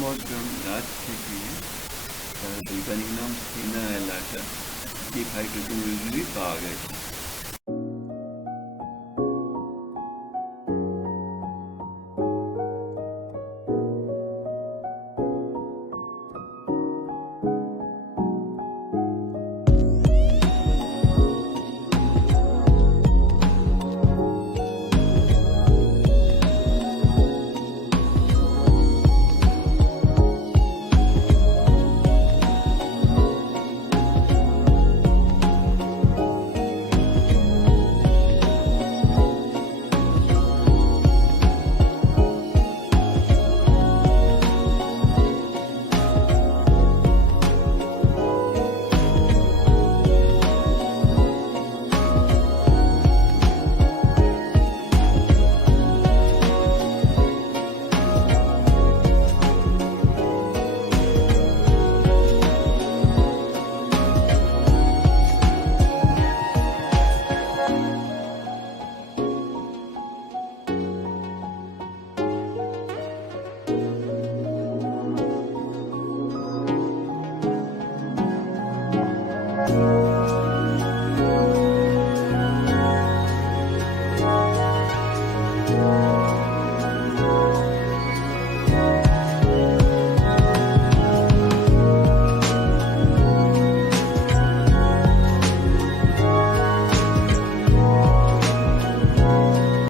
post-mortem রাত থেকে তারা বৈজ্ঞানিক নাম সেনা এলাকা যে ফাইটোকেমিক্যালি পাওয়া গেছে